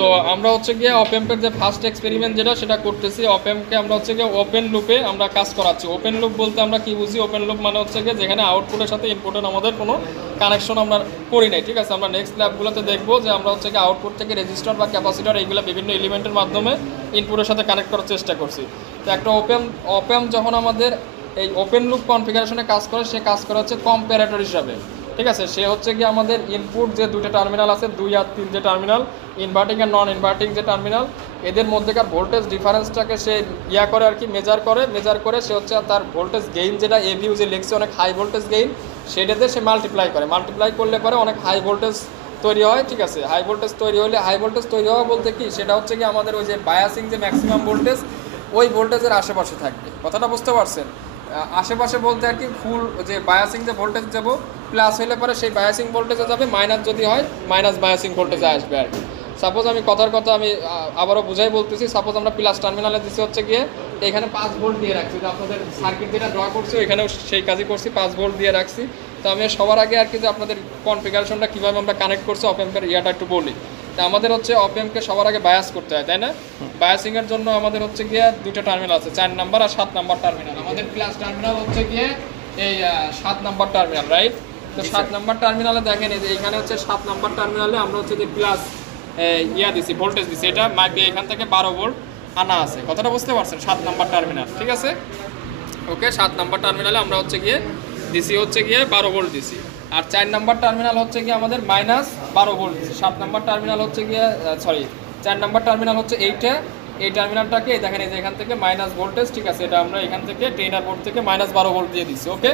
তো আমরা হচ্ছে গিয়ে অপএম্পের যে ফার্স্ট এক্সপেরিমেন্ট যেটা সেটা করতেছি। অপএম্পকে আমরা হচ্ছে গিয়ে ওপেন লুপে আমরা কাজ করাচ্ছি। ওপেন লুপ বলতে আমরা কি বুঝি? ওপেন লুপ মানে হচ্ছে গিয়ে যেখানে আউটপুটের সাথে ইনপুটের আমাদের কোনো কানেকশন আমরা করি নাই, ঠিক আছে। আমরা নেক্সট ল্যাবগুলোতে দেখবো যে আমরা হচ্ছে গিয়ে আউটপুট থেকে রেজিস্টার বা ক্যাপাসিটার এইগুলো বিভিন্ন এলিমেন্টের মাধ্যমে ইনপুটের সাথে কানেক্ট করার চেষ্টা করছি। তো একটা ওপেন যখন আমাদের এই ওপেন লুপ কনফিগারেশনে কাজ করে, সে কাজ করে হচ্ছে কম্পারেটর হিসাবে, ঠিক আছে। সে হচ্ছে গিয়ে আমাদের ইনপুট যে দুইটা টার্মিনাল আছে, 2 আর 3 যে টার্মিনাল, ইনভার্টিং আর নন ইনভার্টিং যে টার্মিনাল, এদের মধ্যেকার ভোল্টেজ ডিফারেন্সটাকে সে করে আর কি মেজার করে সে হচ্ছে তার ভোল্টেজ গেইন যেটা এভিউ যে লেগছে অনেক হাই ভোল্টেজ গেইন, সেটাতে সে মাল্টিপ্লাই করলে পরে অনেক হাই ভোল্টেজ তৈরি হয়, ঠিক আছে। হাই ভোল্টেজ তৈরি হওয়া বলতে কি, সেটা হচ্ছে কি আমাদের ওই যে বায়াসিং যে ম্যাক্সিমাম ভোল্টেজ, ওই ভোল্টেজের আশেপাশে থাকবে। কথাটা বুঝতে পারছেন? আশেপাশে বলতে আর কি ফুল যে বায়াসিং যে ভোল্টেজ যাবো প্লাস হলে পরে সেই বায়াসিং ভোল্টেজে যাবে, মাইনাস যদি হয় মাইনাস বায়াসিং ভোল্টেজে আসবে আর কি। সাপোজ আমি কথার কথা আমি আবারও বুঝাই বলতেছি, সাপোজ আমরা প্লাস টার্মিনালে দিচ্ছি হচ্ছে গিয়ে এখানে 5 ভোল্ট দিয়ে রাখছি, যে আপনাদের সার্কিট যেটা ড্র করছি এখানেও সেই কাজই করছি, 5 ভোল্ট দিয়ে রাখছি। তো আমি সবার আগে আর কি যে আপনাদের কনফিগারেশনটা কীভাবে আমরা কানেক্ট করছি অপএম্পের ইয়াটা একটু বলি। তা আমাদের হচ্ছে অপএম্পকে সবার আগে বায়াস করতে হয়, তাই না? বায়াসিংয়ের জন্য আমাদের হচ্ছে গিয়ে দুইটা টার্মিনাল আছে, 4 নাম্বার আর 7 নাম্বার টার্মিনাল। আমাদের প্লাস টার্মিনাল হচ্ছে গিয়ে এই 7 নাম্বার টার্মিনাল, রাইট? তো 7 নাম্বার টার্মিনালে দেখেন এই যে এখানে হচ্ছে 7 নাম্বার টার্মিনালে আমরা হচ্ছে যে প্লাস দিছি, ভোল্টেজ দিছি, এটা মাইপে এখান থেকে 12 ভোল্ট আনা আছে। কথাটা বুঝতে পারছেন? 7 নাম্বার টার্মিনাল, ঠিক আছে। ওকে, 7 নাম্বার টার্মিনালে আমরা হচ্ছে গিয়ে দিছি হচ্ছে গিয়ে 12 ভোল্ট দিছি। আর 4 নাম্বার টার্মিনাল হচ্ছে গিয়ে আমাদের মাইনাস 12 ভোল্ট দিছি। 7 নাম্বার টার্মিনাল হচ্ছে গিয়ে 4 নাম্বার টার্মিনাল হচ্ছে এইটা, এই টার্মিনালটাকে দেখেন এই যে এখান থেকে মাইনাস ভোল্টেজ, ঠিক আছে। এটা আমরা এখান থেকে ট্রেনার বোর্ড থেকে মাইনাস 12 ভোল্ট দিয়ে দিচ্ছি। ওকে,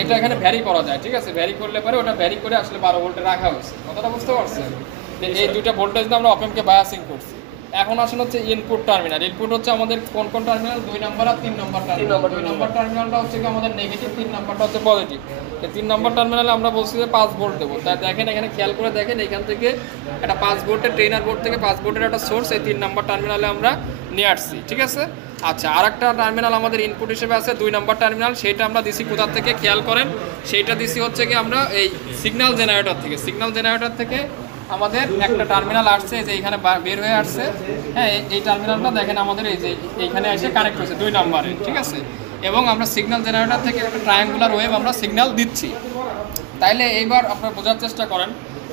এটা এখানে ভ্যারি করা যায়, ঠিক আছে। ভ্যারি করলে পরে ওটা ভ্যারি করে আসলে 12 ভোল্টে রাখা হয়েছে। কথাটা বুঝতে পারছেন? এই দুইটা ভোল্টেজ দিয়ে আমরা অপএমকে বায়াসিং করছি। এখন আসলে হচ্ছে ইনপুট টার্মিনাল। ইনপুট হচ্ছে আমাদের কোন কোন টার্মিনাল? 2 নাম্বার আর 3 নাম্বার টার্মিনাল। 2 নাম্বার টার্মিনালটা হচ্ছে কি আমাদের নেগেটিভ, 3 নাম্বারটা হচ্ছে পজিটিভ। এই 3 নাম্বার টার্মিনালে আমরা বলছি যে 5 ভোল্ট দেবো। তাই দেখেন এখানে খেয়াল করে দেখেন, এখান থেকে একটা 5 ভোল্টের ট্রেনার বোর্ড থেকে 5 ভোল্টের একটা সোর্স এই 3 নাম্বার টার্মিনালে আমরা নিয়ে আসছি, ঠিক আছে। আচ্ছা, আর একটা টার্মিনাল আমাদের ইনপুট হিসেবে আছে 2 নাম্বার টার্মিনাল, সেইটা আমরা দিছি কোথা থেকে খেয়াল করেন, সেইটা দিছি হচ্ছে কি আমরা এই সিগন্যাল জেনারেটর থেকে। সিগন্যাল জেনারেটর থেকে আমাদের একটা টার্মিনাল আসছে, যে এইখানে বের হয়ে আসছে, হ্যাঁ। এই টার্মিনালটা দেখেন আমাদের এই যে এইখানে এসে কানেক্ট হয়েছে 2 নাম্বারে, ঠিক আছে। এবং আমরা সিগন্যাল জেনারেটর থেকে একটা ট্রায়াঙ্গুলার ওয়েভ আমরা সিগন্যাল দিচ্ছি। তাইলে এইবার আপনারা বোঝার চেষ্টা করেন,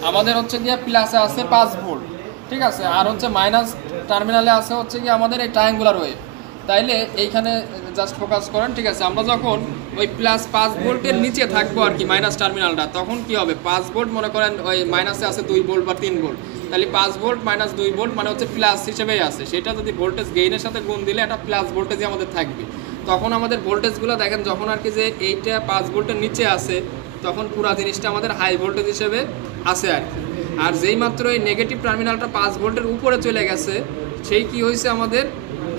আমাদের হচ্ছে গিয়ে প্লাসে আছে 5 ভোল্ট, ঠিক আছে, আর হচ্ছে মাইনাস টার্মিনালে আছে হচ্ছে কি আমাদের এই ট্রায়াঙ্গুলার ওয়েভ। তাইলে এইখানে জাস্ট ফোকাস করেন, ঠিক আছে। আমরা যখন ওই প্লাস 5 ভোল্টের নিচে থাকবো আর কি মাইনাস টার্মিনালটা, তখন কি হবে? 5 ভোল্ট মনে করেন ওই মাইনাসে আছে 2 ভোল্ট বা 3 ভোল্ট, তাহলে 5 ভোল্ট মাইনাস 2 ভোল্ট মানে হচ্ছে প্লাস হিসেবেই আছে। সেটা যদি ভোল্টেজ গেইনের সাথে গুণ দিলে একটা প্লাস ভোল্টেজই আমাদের থাকবে। তখন আমাদের ভোল্টেজগুলো দেখেন, যখন আর কি যে এইটা 5 ভোল্টের নিচে আসে, তখন পুরো জিনিসটা আমাদের হাই ভোল্টেজ হিসেবে আসে আর কি। আর যেই মাত্র এই নেগেটিভ টার্মিনালটা 5 ভোল্টের উপরে চলে গেছে, সেই কি হয়েছে আমাদের,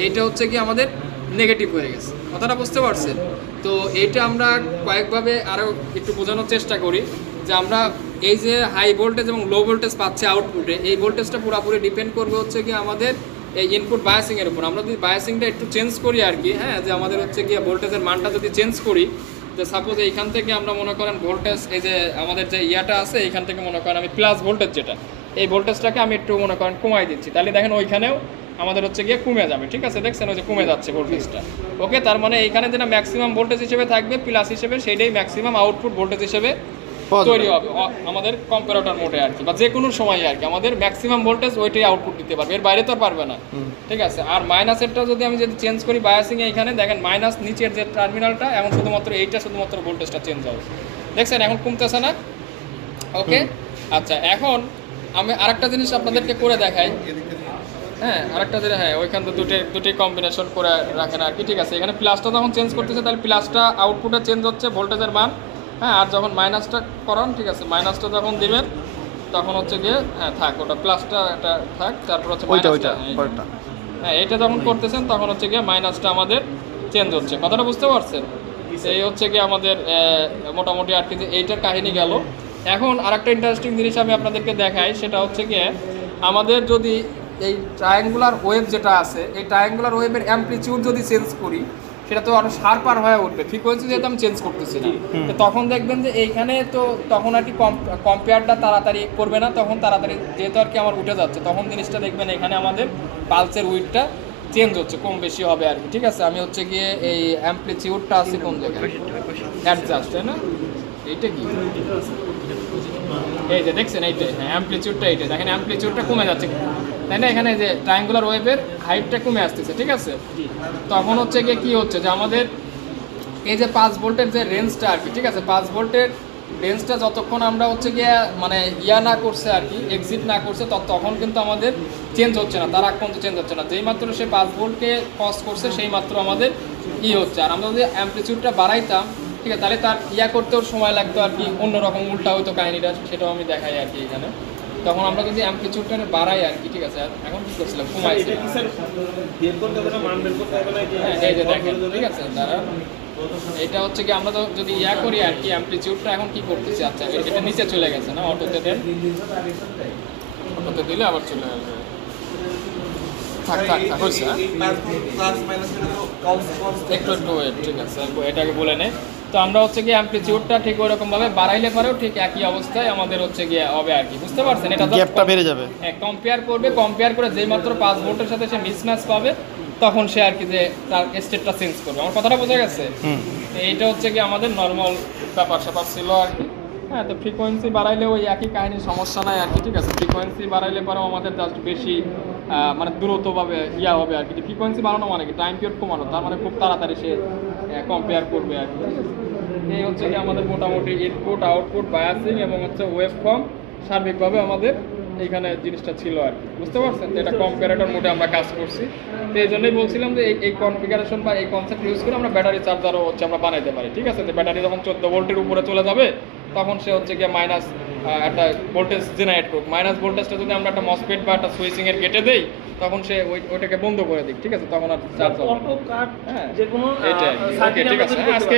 এইটা হচ্ছে কি আমাদের নেগেটিভ হয়ে গেছে। কথাটা বুঝতে পারছেন? তো এইটা আমরা কয়েকভাবে আরও একটু বোঝানোর চেষ্টা করি, যে আমরা এই যে হাই ভোল্টেজ এবং লো ভোল্টেজ পাচ্ছি আউটপুটে, এই ভোল্টেজটা পুরোপুরি ডিপেন্ড করবে হচ্ছে কি আমাদের এই ইনপুট বায়াসিংয়ের উপর। আমরা যদি বায়াসিংটা একটু চেঞ্জ করি আর কি, হ্যাঁ, যে আমাদের হচ্ছে গিয়ে ভোল্টেজের মানটা যদি চেঞ্জ করি, তো সাপোজ এইখান থেকে আমরা মনে করেন ভোল্টেজ এই যে আমাদের যে ইয়াটা আছে এইখান থেকে মনে করেন আমি প্লাস ভোল্টেজ যেটা, এই ভোল্টেজটাকে আমি একটু মনে করেন কমাই দিচ্ছি, তাহলে দেখেন ওইখানেও আমাদের হচ্ছে গিয়ে কমে যাবে, ঠিক আছে। দেখছেন ওই যে কমে যাচ্ছে ভোল্টেজটা। ওকে, তার মানে এইখানে যেটা ম্যাক্সিমাম ভোল্টেজ হিসেবে থাকবে প্লাস হিসেবে, সেইটাই ম্যাক্সিমাম আউটপুট ভোল্টেজ হিসেবে তৈরি হবে আমাদের কম্পারেটর মোডে আর কি, বা যে কোনো সময় আর কি আমাদের ম্যাক্সিমাম ভোল্টেজ ওইটাই আউটপুট দিতে পারবে, এর বাইরে তো আর পারবে না, ঠিক আছে। আর মাইনাসেরটা যদি আমি যদি চেঞ্জ করি বায়াসিং, এইখানে দেখেন মাইনাস নিচের যে টার্মিনালটা, এখন শুধুমাত্র এইটা শুধুমাত্র ভোল্টেজটা চেঞ্জ হবে, দেখছেন এখন কমতেছে না। ওকে, আচ্ছা, এখন আমি আরেকটা জিনিস আপনাদেরকে করে দেখাই, হ্যাঁ, আরেকটা যেটা, হ্যাঁ, ওইখান থেকে দুটি কম্বিনেশন করে রাখেন আর কি, ঠিক আছে। এখানে প্লাসটা যখন চেঞ্জ করতেছে, তাহলে প্লাসটা আউটপুটে চেঞ্জ হচ্ছে ভোল্টেজের মান, হ্যাঁ। আর যখন মাইনাসটা করান, ঠিক আছে, মাইনাসটা যখন দিবেন তখন হচ্ছে গিয়ে, হ্যাঁ, থাক ওটা প্লাসটা এটা থাক, তারপর হচ্ছে হ্যাঁ, এটা যখন করতেছেন তখন হচ্ছে গিয়ে মাইনাসটা আমাদের চেঞ্জ হচ্ছে। কথাটা বুঝতে পারছেন? এই হচ্ছে গিয়ে আমাদের মোটামুটি আর কি যে এইটার কাহিনী গেল। এখন আরেকটা ইন্টারেস্টিং জিনিস আমি আপনাদেরকে দেখাই, সেটা হচ্ছে গিয়ে আমাদের যদি এই ট্রায়াঙ্গুলার ওয়েভ যেটা আছে, এই ট্রায়াঙ্গুলার ওয়েভের অ্যামপ্লিটিউড যদি চেঞ্জ করি, সেটা তো আরো শার্পার হয়ে উঠবে, ফ্রিকোয়েন্সি যেহেতু আমি চেঞ্জ করতেছি না। তো তখন দেখবেন যে এইখানে তো তখন আর কি কম্পেয়ারটা তাড়াতাড়ি করবে না, তখন তাড়াতাড়ি যেহেতু আর কি আমার উঠে যাচ্ছে, তখন জিনিসটা দেখবেন এখানে আমাদের পালসের উইডটা চেঞ্জ হচ্ছে, কম বেশি হবে আর কি। ঠিক আছে, আমি হচ্ছে গিয়ে এই অ্যাম্পলিটিউডটা আছে কোন জায়গায়, অ্যাডজাস্ট, তাই না? এইটা কি, এই যে দেখছেন এইটা, হ্যাঁ অ্যাম্পলিটিউডটা এইটা দেখেন, অ্যাম্পলিটিউডটা কমে যাচ্ছে, তাই না? এখানে যে ট্রায়াঙ্গুলার ওয়েভের হাইটটা কমে আসতেছে, ঠিক আছে? তখন হচ্ছে গিয়ে কি হচ্ছে যে আমাদের এই যে 5 ভোল্টের যে রেঞ্জটা আর কি, ঠিক আছে, 5 ভোল্টের রেঞ্জটা যতক্ষণ আমরা হচ্ছে গিয়ে মানে না করছে আর কি, এক্সিট না করছে, তখন কিন্তু আমাদের চেঞ্জ হচ্ছে না, তার আগ পর্যন্ত চেঞ্জ হচ্ছে না। যেই মাত্র সে 5 ভোল্টকে ক্রস করছে সেই মাত্র আমাদের হচ্ছে। আর আমরা যদি অ্যাম্পলিটিউডটা বাড়াইতাম, ঠিক আছে, তাহলে তার করতেও সময় লাগতো আর কি, অন্যরকম উল্টা হতো কাহিনীটা, সেটাও আমি দেখাই আর কি এখানে। তখন আমরা যদি অ্যাম্পলিটিউডটা বাড়াই আর কি, ঠিক আছে, এখন কি করছিলাম, কমাইছি, এই যে দেখেন, ঠিক আছে, দাঁড়া, এটা হচ্ছে কি আমরা তো যদি করি আর কি, অ্যাম্পলিটিউডটা এখন কি করতেছি, আচ্ছা এটা নিচে চলে গেছে না, অটোতে দেন, অটোতে দিলে আবার চলে আসবে, থাক থাক থাক, হয়েছে, একটু একটু ওয়েট, ঠিক আছে, এটাকে বলে নেই। তো আমরা হচ্ছে গিয়ে অ্যাম্পলিটিউডটা ঠিক ওইরকমভাবে বাড়াইলে পরেও ঠিক একই অবস্থায় আমাদের হচ্ছে গিয়ে হবে আর কি, বুঝতে পারছেন? এটা গ্যাপটা বেড়ে যাবে, হ্যাঁ, কম্পেয়ার করবে, কম্পেয়ার করে যেই মাত্র 5 ভোল্টের সাথে সে মিসম্যাচ পাবে, তখন সে আর কি যে তার স্টেটটা চেঞ্জ করবে। আমার কথাটা বোঝা গেছে? এইটা হচ্ছে কি আমাদের নর্মাল ব্যাপার স্যাপার ছিল আর কি। হ্যাঁ, তো ফ্রিকোয়েন্সি বাড়াইলে ওই একই কাহিনীর সমস্যা নাই আর কি, ঠিক আছে। ফ্রিকোয়েন্সি বাড়াইলে পরেও আমাদের জাস্ট বেশি মানে দ্রুতভাবে হবে আর কি। ফ্রিকোয়েন্সি বাড়ানো মানে কি, টাইম পিরিয়ড কমানো, তার মানে খুব তাড়াতাড়ি সে কম্পেয়ার করবে আর কি। এই হচ্ছে কি আমাদের মোটামুটি ইনপুট আউটপুট বায়াসিং এবং হচ্ছে ওয়েভ ফর্ম সার্বিকভাবে আমাদের এইখানে জিনিসটা ছিল আর কি, বুঝতে পারছেন? তো এটা কম্পারেটর মোডে আমরা কাজ করছি। তো এই জন্যই বলছিলাম যে এই কনফিগারেশন বা এই কনসেপ্ট ইউজ করে আমরা ব্যাটারি চার্জারও হচ্ছে আমরা বানাইতে পারি, ঠিক আছে। তো ব্যাটারি যখন 14 ভোল্টের উপরে চলে যাবে, তখন সে হচ্ছে গিয়ে মাইনাস একটা ভোল্টেজ জেনারেট করুক। মাইনাস ভোল্টেজটা যদি আমরা একটা মসফেট বা একটা সুইচিং এর গেটে দেই, তখন সে ওইটাকে বন্ধ করে দিক, ঠিক আছে, তখন আর চার্জ হবে না। হ্যাঁ, এটাই, ওকে, ঠিক আছে। আজকে